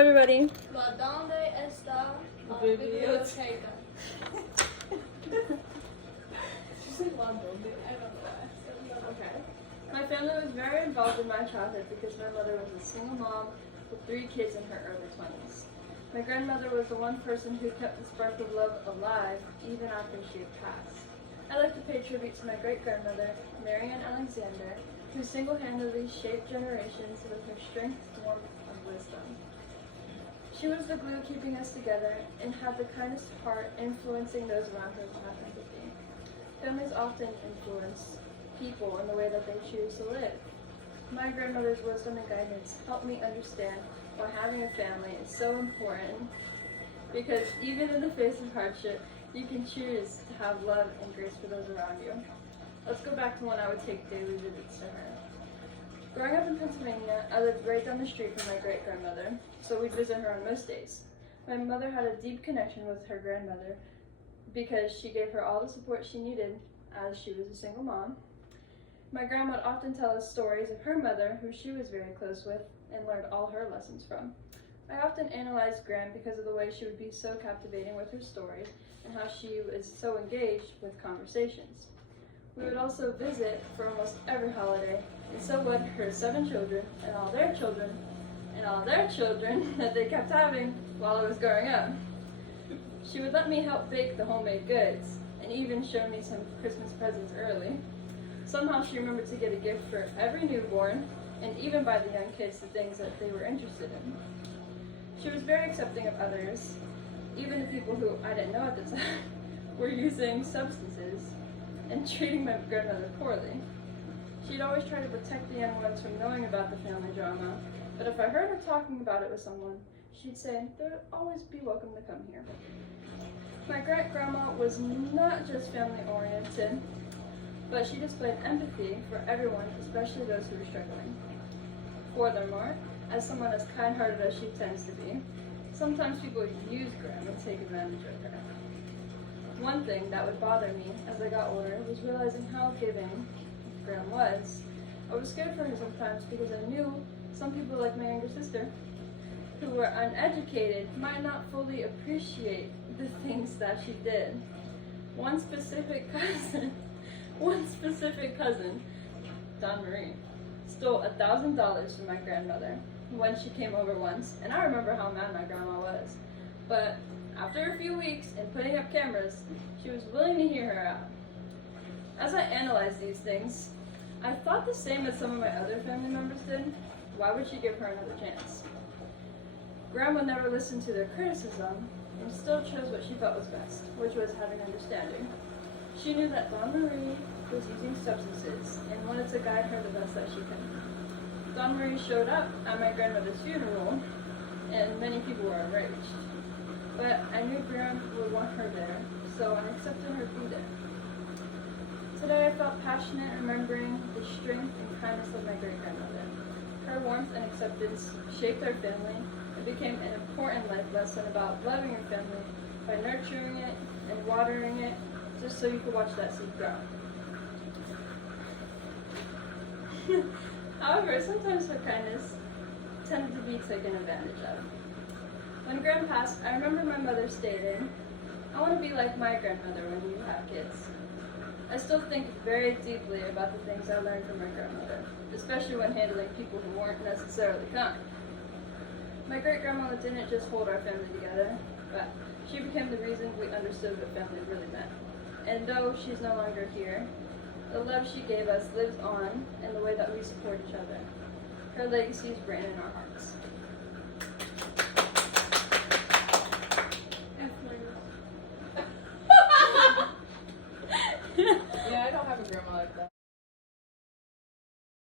everybody. ¿Ma dónde está la Biblioteca. biblioteca? She's like, Mom, don't do it. I don't know. Okay. My family was very involved in my childhood because my mother was a single mom with 3 kids in her early 20s. My grandmother was the one person who kept the spark of love alive even after she had passed. I'd like to pay tribute to my great-grandmother, Marianne Alexander, who single-handedly shaped generations with her strength, warmth, and wisdom. She was the glue keeping us together and had the kindest heart, influencing those around her with empathy. Families often influence people in the way that they choose to live. My grandmother's wisdom and guidance helped me understand why having a family is so important, because even in the face of hardship, you can choose to have love and grace for those around you. Let's go back to when I would take daily visits to her. Growing up in Pennsylvania, I lived right down the street from my great-grandmother, so we'd visit her on most days. My mother had a deep connection with her grandmother because she gave her all the support she needed as she was a single mom. My grandma would often tell us stories of her mother, who she was very close with, and learned all her lessons from. I often analyzed Gran because of the way she would be so captivating with her stories and how she was so engaged with conversations. We would also visit for almost every holiday, and so would her 7 children and all their children and all their children that they kept having while I was growing up. She would let me help bake the homemade goods and even show me some Christmas presents early. Somehow she remembered to get a gift for every newborn and even buy the young kids the things that they were interested in. She was very accepting of others, even the people who I didn't know at the time were using substances and treating my grandmother poorly. She'd always try to protect the young ones from knowing about the family drama, but if I heard her talking about it with someone, she'd say they'd always be welcome to come here. My great-grandma was not just family-oriented, but she displayed empathy for everyone, especially those who were struggling. Furthermore, as someone as kind-hearted as she tends to be, sometimes people use Gran and take advantage of her. One thing that would bother me as I got older was realizing how giving Gran was. I was scared for her sometimes because I knew some people, like my younger sister, who were uneducated, might not fully appreciate the things that she did. One specific cousin, Don Marie, stole $1,000 from my grandmother when she came over once, and I remember how mad my grandma was. But after a few weeks and putting up cameras, she was willing to hear her out. As I analyzed these things, I thought the same as some of my other family members did. Why would she give her another chance? Grandma never listened to their criticism and still chose what she felt was best, which was having understanding. She knew that Don Marie was using substances and wanted to guide her the best that she could. Don Marie showed up at my grandmother's funeral, and many people were enraged. But I knew Gran would want her there, so I accepted her to be there. Today I felt passionate remembering the strength and kindness of my great-grandmother. Her warmth and acceptance shaped our family and became an important life lesson about loving your family by nurturing it and watering it just so you could watch that seed grow. However, sometimes her kindness tended to be taken advantage of. When Gran passed, I remember my mother stating, "I want to be like my grandmother when you have kids." I still think very deeply about the things I learned from my grandmother, especially when handling people who weren't necessarily kind. My great-grandmother didn't just hold our family together, but she became the reason we understood what family really meant. And though she's no longer here, the love she gave us lives on in the way that we support each other. Her legacy is brand in our hearts. Yeah, I don't have a grandma like that.